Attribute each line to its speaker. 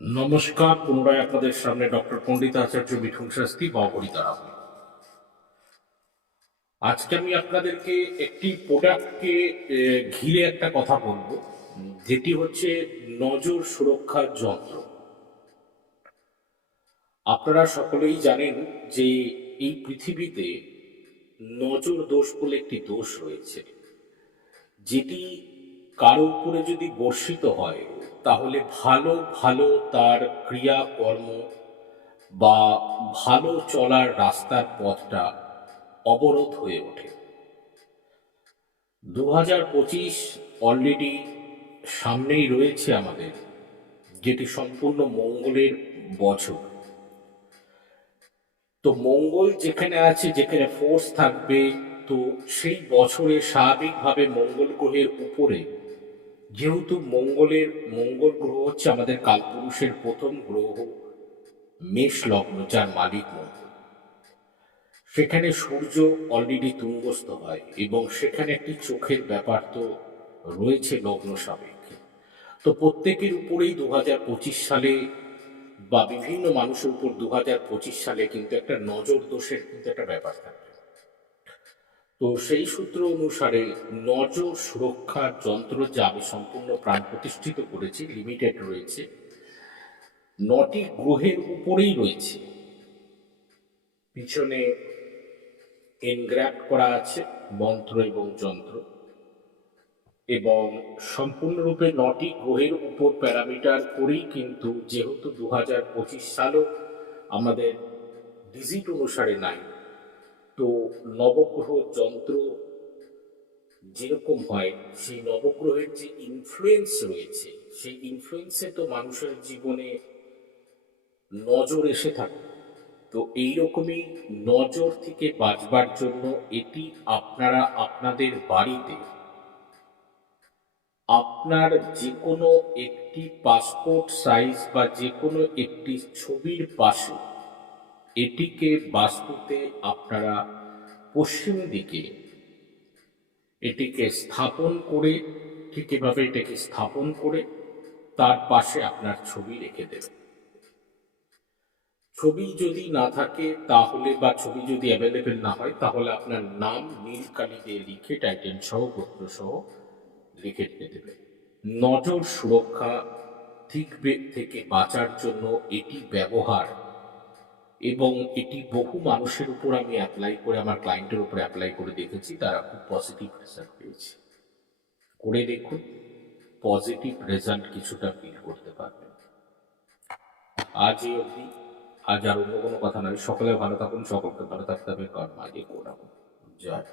Speaker 1: নমস্কার, পুনরায় আপনাদের সামনে ডক্টর পণ্ডিত আচার্য মিঠুন শাস্তি বা হরিতারাম আজকে আমি আপনাদেরকে একটি প্রোডাক্টকে ঘিরে একটা কথা বলব, যেটি হচ্ছে নজর সুরক্ষার যন্ত্র। আপনারা সকলেই জানেন যে এই পৃথিবীতে নজর দোষ বলে একটি দোষ রয়েছে, যেটি কারও উপরে যদি বর্ষিত হয়, তাহলে ভালো ভালো তার ক্রিয়াকর্ম বা ভালো চলার রাস্তার পথটা অবরোধ হয়ে ওঠে। দু হাজার পঁচিশ অলরেডি সামনেই রয়েছে আমাদের, যেটি সম্পূর্ণ মঙ্গলের বছর। তো মঙ্গল যেখানে আছে, যেখানে ফোর্স থাকবে, তো সেই বছরে স্বাভাবিকভাবে মঙ্গল গ্রহের উপরে যেহেতু মঙ্গলের, মঙ্গল গ্রহ হচ্ছে আমাদের কালপুরুষের প্রথম গ্রহ, মেষ লগ্ন, যার মালিক মঙ্গল। সেখানে সূর্য অলরেডি তুঙ্গস্থ হয় এবং সেখানে একটি চোখের ব্যাপার তো রয়েছে লগ্ন সাপেক্ষে। তো প্রত্যেকের উপরেই দু সালে বা বিভিন্ন মানুষের উপর দু সালে কিন্তু একটা নজর দোষের কিন্তু একটা ব্যাপার থাকবে তো সেই সূত্র অনুসারে নজর সুরক্ষার যন্ত্র যা আমি সম্পূর্ণ প্রাণ প্রতিষ্ঠিত করেছি লিমিটেড রয়েছে, নটি গ্রহের উপরেই রয়েছে। পিছনে এনগ্রাফট করা আছে মন্ত্র এবং যন্ত্র এবং সম্পূর্ণরূপে নটি গ্রহের উপর প্যারামিটার করেই কিন্তু যেহেতু দু হাজার পঁচিশ সালও আমাদের ডিজিট অনুসারে নাই তো নবগ্রহ যন্ত্র যেরকম হয়, সেই নবগ্রহের যে ইনফ্লুয়েন্স রয়েছে, সেই ইনফ্লুয়েন্সে তো মানুষের জীবনে নজর এসে থাকে। তো এইরকমই নজর থেকে বাঁচবার জন্য এটি আপনারা আপনাদের বাড়িতে আপনার যে কোনো একটি পাসপোর্ট সাইজ বা যে কোনো একটি ছবির পাশে এটিকে বাস্তুতে আপনারা পশ্চিম দিকে এটিকে স্থাপন করে, ঠিক এভাবে এটাকে স্থাপন করে তার পাশে আপনার ছবি রেখে দেবেন। ছবি যদি না থাকে তাহলে বা ছবি যদি অ্যাভেলেবেল না হয় তাহলে আপনার নাম নীল কালি দিয়ে লিখে টাইটেল সহ, গোত্র সহ লিখে রেখে দেবে নজর সুরক্ষা, ঠিক থেকে বাঁচার জন্য এটি ব্যবহার এবং এটি বহু মানুষের উপর আমি অ্যাপ্লাই করে, আমার ক্লায়েন্টের উপর অ্যাপ্লাই করে দেখেছি, তারা খুব পজিটিভ রেজাল্ট পেয়েছে। করে দেখুন পজিটিভ রেজাল্ট কিছুটা ফিল করতে পারবেন আজ এই অবধি, আজ আর অন্য কোনো কথা নয়। সকলে ভালো থাকুন, সকলকে ভালো থাকতে হবে কর্ম আগে করাবো জয়